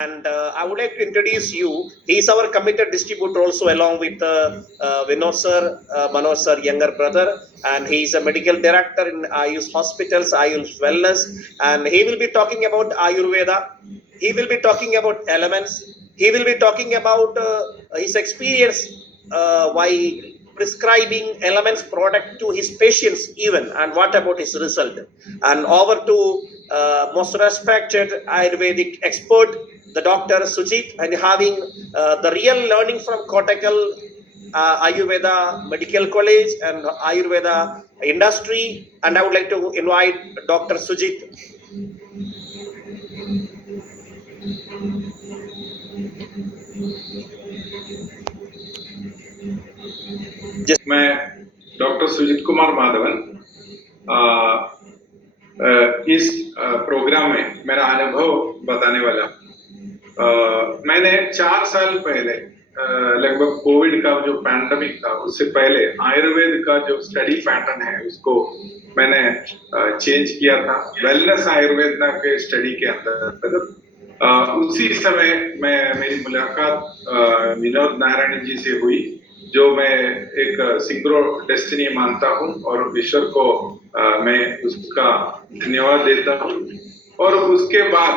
And I would like to introduce you. He is our committed distributor also, along with Vinod sir, Manoj sir, younger brother, and he is a medical director in Ayush Hospitals, Ayush Wellness, and he will be talking about Ayurveda. He will be talking about elements. He will be talking about his experience while prescribing elements product to his patients even, and what about his result. And over to most respected Ayurvedic expert, the Dr. Sujit, and having the real learning from Kottakkal Ayurveda Medical College and Ayurveda industry. And I would like to invite Dr. Sujit. मैं doctor Sujit Kumar Madhavan इस programme में मेरा अनुभव बताने वाला। मैंने 4 साल पहले लगभग कोविड का जो पैंडेमिक था उससे पहले आयुर्वेद का जो स्टडी पैटर्न है उसको मैंने चेंज किया था वेलनेस आयुर्वेद के स्टडी के अंदर। उसी समय मेरी मुलाकात विनोद नारायण जी से हुई, जो मैं एक सिंक्रो डेस्टिनी मानता हूं और ईश्वर को मैं उसका धन्यवाद देता हूं। और उसके बाद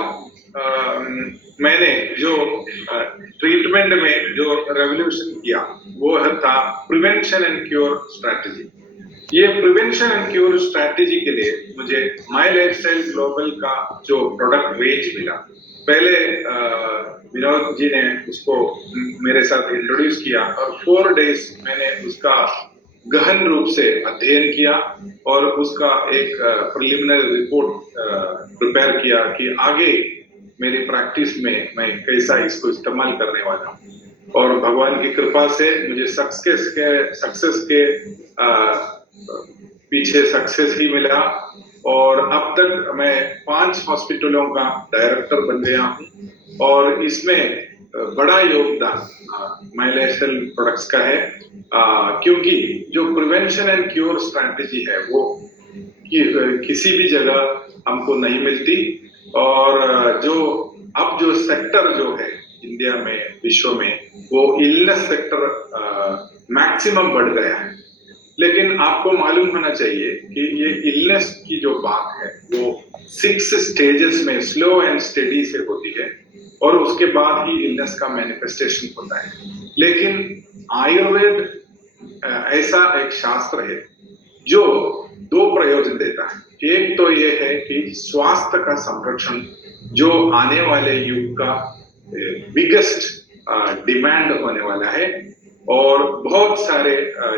मैंने जो ट्रीटमेंट में जो रेवोल्यूशन किया वो था प्रिवेंशन एंड क्योर स्ट्रैटेजी। ये प्रिवेंशन एंड क्योर स्ट्रैटेजी के लिए मुझे माय लाइफस्टाइल ग्लोबल का जो प्रोडक्ट रेंज मिला, पहले विनोद जी ने उसको मेरे साथ इंट्रोड्यूस किया और 4 डेज मैंने उसका गहन रूप से अध्ययन किया और उसका एक प्रिलिमिनरी रिपोर्ट प्रिपेयर किया कि आगे मेरी प्रैक्टिस में मैं कैसा इसको इस्तेमाल करने वाला हूँ। और भगवान की कृपा से मुझे सक्सेस के पीछे सक्सेस ही मिला और अब तक मैं 5 हॉस्पिटलों का डायरेक्टर बन गया हूँ और इसमें बड़ा योगदान माय लाइफस्टाइल प्रोडक्ट्स का है, क्योंकि जो प्रिवेंशन एंड क्योर स्ट्रैटेजी है वो किसी भी जगह हमको नहीं मिलती। और जो सेक्टर जो है इंडिया में, विश्व में, वो इलनेस सेक्टर मैक्सिमम बढ़ गया है। लेकिन आपको मालूम होना चाहिए कि ये इलनेस की जो बात है वो 6 स्टेजेस में स्लो एंड स्टेडी से होती है और उसके बाद ही इलनेस का मैनिफेस्टेशन होता है। लेकिन आयुर्वेद ऐसा एक शास्त्र है जो 2 प्रयोजन देता है। एक तो ये है कि स्वास्थ्य का संरक्षण, जो आने वाले युग का बिगेस्ट डिमांड होने वाला है और बहुत सारे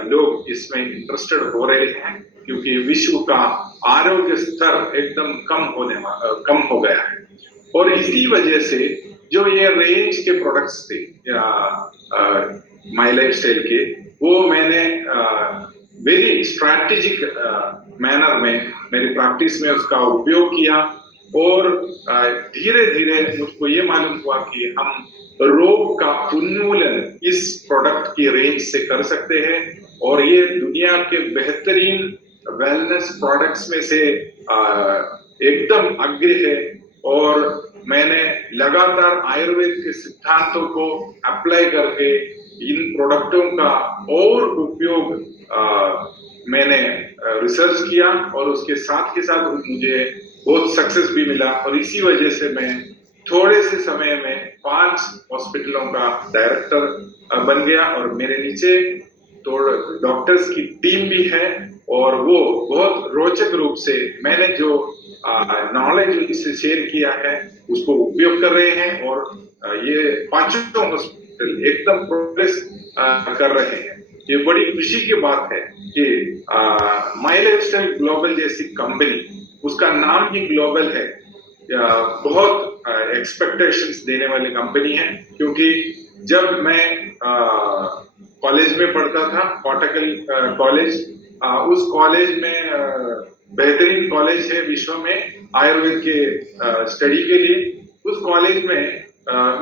लोग इसमें इंटरेस्टेड हो रहे हैं, क्योंकि विश्व का आरोग्य स्तर एकदम कम हो गया है। और इसी वजह से जो ये रेंज के प्रोडक्ट्स थे माय लाइफस्टाइल के, वो मैंने वेरी स्ट्रैटेजिक मैनर में मेरी प्रैक्टिस में उसका उपयोग किया और धीरे धीरे मुझको ये मालूम हुआ कि हम रोग का उन्मूलन इस प्रोडक्ट की रेंज से कर सकते हैं और ये दुनिया के बेहतरीन वेलनेस प्रोडक्ट्स में से एकदम अग्र है। और मैंने लगातार आयुर्वेद के सिद्धांतों को अप्लाई करके इन प्रोडक्टों का और उपयोग मैंने रिसर्च किया और उसके साथ ही साथ मुझे बहुत सक्सेस भी मिला। और इसी वजह से मैं थोड़े से समय में 5 हॉस्पिटलों का डायरेक्टर बन गया और मेरे नीचे तो डॉक्टर्स की टीम भी है और वो बहुत रोचक रूप से मैंने जो नॉलेज उनसे शेयर किया है उसको उपयोग कर रहे हैं और ये 5 हॉस्पिटल एकदम प्रोग्रेस कर रहे हैं। ये बड़ी खुशी की बात है कि माय लाइफस्टाइल ग्लोबल जैसी कंपनी, उसका नाम ही ग्लोबल है, बहुत एक्सपेक्टेशंस देने वाली कंपनी है। क्योंकि जब मैं कॉलेज में पढ़ता था, कोट्टकल कॉलेज, उस कॉलेज में बेहतरीन कॉलेज है विश्व में आयुर्वेद के स्टडी के लिए। उस कॉलेज में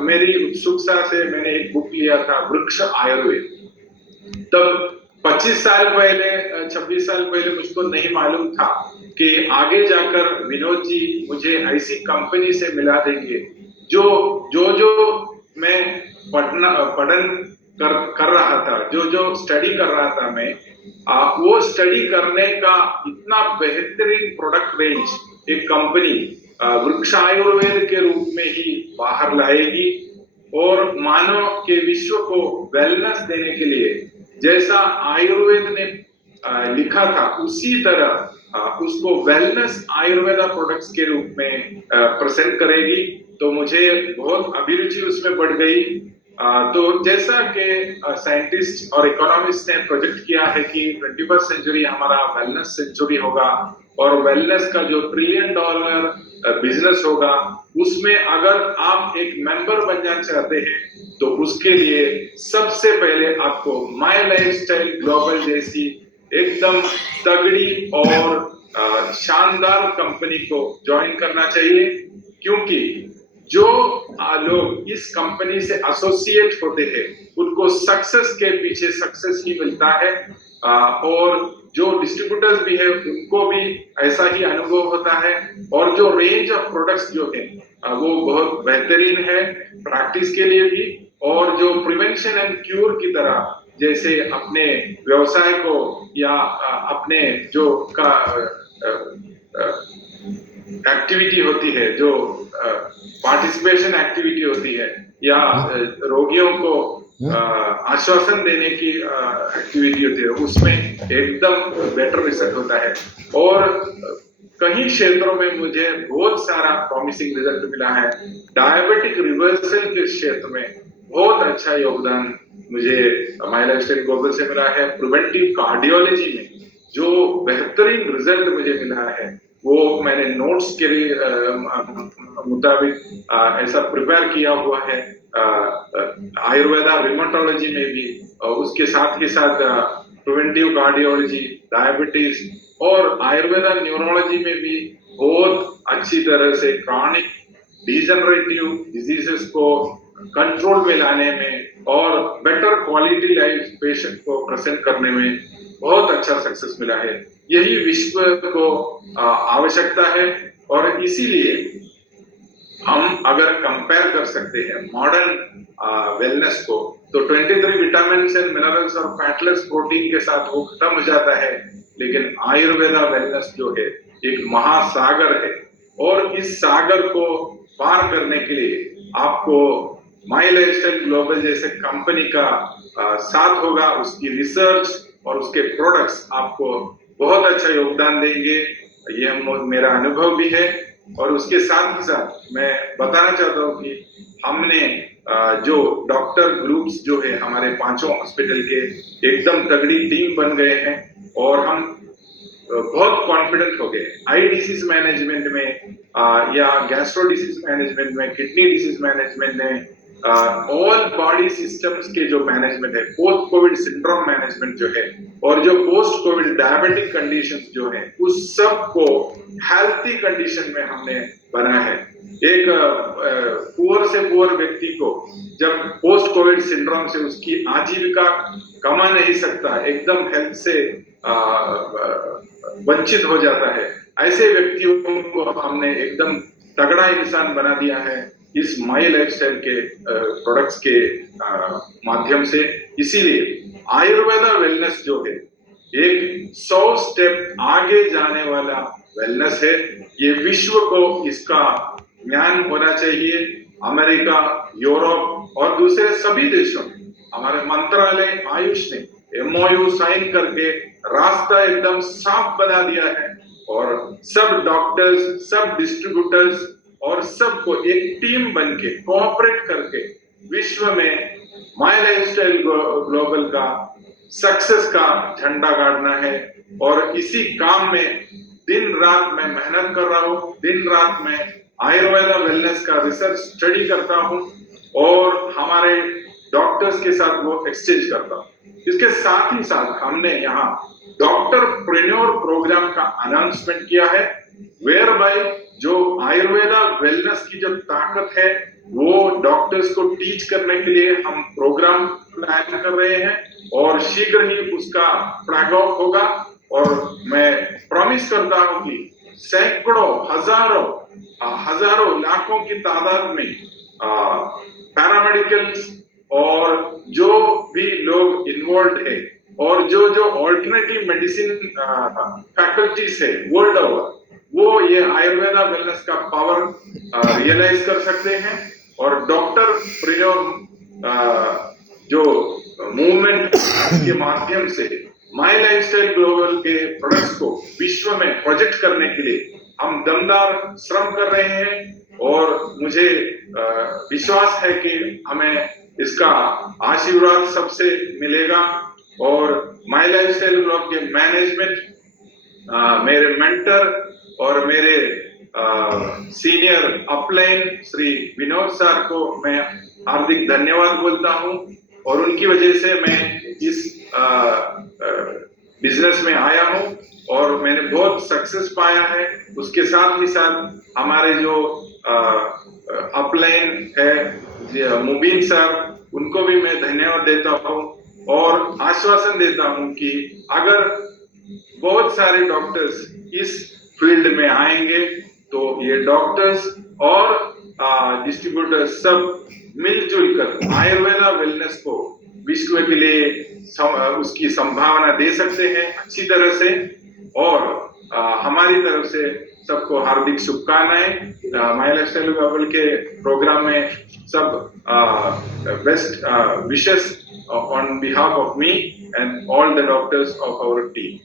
मेरी उत्सुकता से मैंने एक बुक लिया था, वृक्ष आयुर्वेद। तब 25 साल पहले, 26 साल पहले मुझको नहीं मालूम था कि आगे जाकर विनोद जी मुझे ऐसी कंपनी से मिला देंगे जो मैं पढ़न कर रहा था, जो स्टडी कर रहा था मैं, वो स्टडी करने का इतना बेहतरीन प्रोडक्ट रेंज एक कंपनी वृक्ष आयुर्वेद के रूप में ही बाहर लाएगी और मानव के विश्व को वेलनेस देने के लिए जैसा आयुर्वेद ने लिखा था उसी तरह उसको वेलनेस आयुर्वेदा प्रोडक्ट्स के रूप में प्रेजेंट करेगी। तो मुझे बहुत अभिरुचि उसमें बढ़ गई। तो जैसा कि साइंटिस्ट और इकोनॉमिस्ट ने प्रोजेक्ट किया है कि 21st सेंचुरी हमारा वेलनेस सेंचुरी होगा और वेलनेस का जो $1 ट्रिलियन बिजनेस होगा, उसमें अगर आप एक मेंबर बन जाना चाहते हैं तो उसके लिए सबसे पहले आपको माय लाइफस्टाइल ग्लोबल जैसी एकदम तगड़ी और शानदार कंपनी को ज्वाइन करना चाहिए, क्योंकि जो लोग इस कंपनी से एसोसिएट होते हैं उनको सक्सेस के पीछे सक्सेस ही मिलता है और जो डिस्ट्रीब्यूटर्स भी है उनको भी ऐसा ही अनुभव होता है और जो रेंज ऑफ प्रोडक्ट्स जो है वो बहुत बेहतरीन है प्रैक्टिस के लिए भी और जो प्रिवेंशन एंड क्यूर की तरह जैसे अपने व्यवसाय को या अपने जो का एक्टिविटी होती है, जो पार्टिसिपेशन एक्टिविटी होती है या रोगियों को आश्वासन देने की एक्टिविटी होती है, उसमें एकदम बेटर रिजल्ट होता है। और कई क्षेत्रों में मुझे बहुत सारा प्रॉमिसिंग रिजल्ट मिला है। डायबिटिक रिवर्सल के क्षेत्र में बहुत अच्छा योगदान मुझे माय लाइफस्टाइल ग्लोबल से मिला है। प्रिवेंटिव कार्डियोलॉजी में जो बेहतरीन रिजल्ट मुझे मिला है वो मैंने नोट्स के मुताबिक ऐसा प्रिपेयर किया हुआ है। आयुर्वेदा रिमोटोलॉजी में भी उसके साथ ही साथ प्रिवेंटिव कार्डियोलॉजी, डायबिटीज और आयुर्वेदा न्यूरोलॉजी में भी बहुत अच्छी तरह से क्रॉनिक डिजेनरेटिव डिजीजेस को कंट्रोल में लाने में और बेटर क्वालिटी लाइफ पेशेंट को प्रेजेंट करने में बहुत अच्छा सक्सेस मिला है। यही विश्व को आवश्यकता है और इसीलिए हम अगर कंपेयर कर सकते हैं मॉडर्न वेलनेस को तो 23 विटामिन एंड मिनरल्स और फैटलेस प्रोटीन के साथ वो खत्म हो जाता है, लेकिन आयुर्वेदा वेलनेस जो है एक महासागर है और इस सागर को पार करने के लिए आपको माय लाइफस्टाइल ग्लोबल जैसे कंपनी का साथ होगा। उसकी रिसर्च और उसके प्रोडक्ट्स आपको बहुत अच्छा योगदान देंगे, ये मेरा अनुभव भी है। और उसके साथ ही साथ मैं बताना चाहता हूँ कि हमने जो डॉक्टर ग्रुप्स जो है हमारे 5 हॉस्पिटल के एकदम तगड़ी टीम बन गए हैं और हम बहुत कॉन्फिडेंट हो गए आई डिसीज मैनेजमेंट में या गैस्ट्रो डिसीज मैनेजमेंट में, किडनी डिसीज मैनेजमेंट में, ऑल बॉडी सिस्टम्स के जो मैनेजमेंट है, पोस्ट कोविड सिंड्रोम मैनेजमेंट जो है और जो पोस्ट कोविड डायबिटिक कंडीशंस जो है उस सब को हेल्थी कंडीशन में हमने बना है। एक पुअर से पुअर व्यक्ति को जब पोस्ट कोविड सिंड्रोम से उसकी आजीविका कमा नहीं सकता, एकदम हेल्थ से वंचित हो जाता है, ऐसे व्यक्तियों को हमने एकदम तगड़ा इंसान बना दिया है इस माय लाइफस्टाइल के प्रोडक्ट्स के माध्यम से। इसीलिए आयुर्वेदा वेलनेस जो है एक 100 स्टेप आगे जाने वाला वेलनेस है। ये विश्व को इसका ज्ञान होना चाहिए। अमेरिका, यूरोप और दूसरे सभी देशों में हमारे मंत्रालय आयुष ने MOU साइन करके रास्ता एकदम साफ बना दिया है और सब डॉक्टर्स, सब डिस्ट्रीब्यूटर्स और सबको एक टीम बनके कोऑपरेट करके विश्व में माय लाइफस्टाइल ग्लोबल का सक्सेस का झंडा गाड़ना है। और इसी काम में दिन रात मैं मेहनत कर रहा हूँ, दिन रात मैं आयुर्वेदा वेलनेस का रिसर्च स्टडी करता हूँ और हमारे डॉक्टर्स के साथ वो एक्सचेंज करता हूँ। इसके साथ ही साथ हमने यहाँ डॉक्टर प्रेन्योर प्रोग्राम का अनाउंसमेंट किया है, वेयर बाय जो आयुर्वेदा वेलनेस की जो ताकत है वो डॉक्टर्स को टीच करने के लिए हम प्रोग्राम प्लान कर रहे हैं और शीघ्र ही उसका फ्लैग ऑफ होगा। और मैं प्रॉमिस करता हूं कि सैकड़ों, हजारों, लाखों की तादाद में पैरामेडिकल्स और जो भी लोग इन्वॉल्व है और जो जो ऑल्टरनेटिव मेडिसिन फैकल्टीज है वर्ल्ड ओवर, वो ये आयुर्वेदा वेलनेस का पावर रियलाइज कर सकते हैं और डॉक्टर जो मूवमेंट के माध्यम से माय लाइफस्टाइल ग्लोबल के प्रोडक्ट्स को विश्व में प्रोजेक्ट करने के लिए हम दमदार श्रम कर रहे हैं और मुझे विश्वास है कि हमें इसका आशीर्वाद सबसे मिलेगा और माय लाइफस्टाइल ग्लोबल के मैनेजमेंट, मेरे मेंटर और मेरे senior upline Shri Vinod sir को मैं हार्दिक धन्यवाद बोलता हूं और उनकी वजह से मैं इस बिजनेस में आया हूं और मैंने बहुत सक्सेस पाया है। उसके साथ ही साथ हमारे जो अपलाइन है मुबीन सर, उनको भी मैं धन्यवाद देता हूं और आश्वासन देता हूं कि अगर बहुत सारे डॉक्टर्स इस फील्ड में आएंगे तो ये डॉक्टर्स और डिस्ट्रीब्यूटर्स सब मिलजुल कर आयुर्वेदा वेलनेस को विश्व के लिए उसकी संभावना दे सकते हैं अच्छी तरह से और हमारी तरफ से सबको हार्दिक शुभकामनाएं। माय लाइफस्टाइल ग्लोबल के प्रोग्राम में सब best wishes on behalf of me and all the doctors of our team.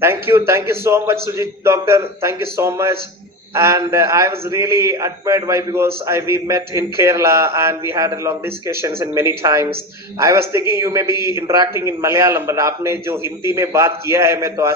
Thank you so much, Sujit Doctor. Thank you so much. And I was really admired by because we met in Kerala and we had a long discussions and many times. I was thinking you may be interacting in Malayalam, but आपने जो हिंदी में बात किया है मैं तो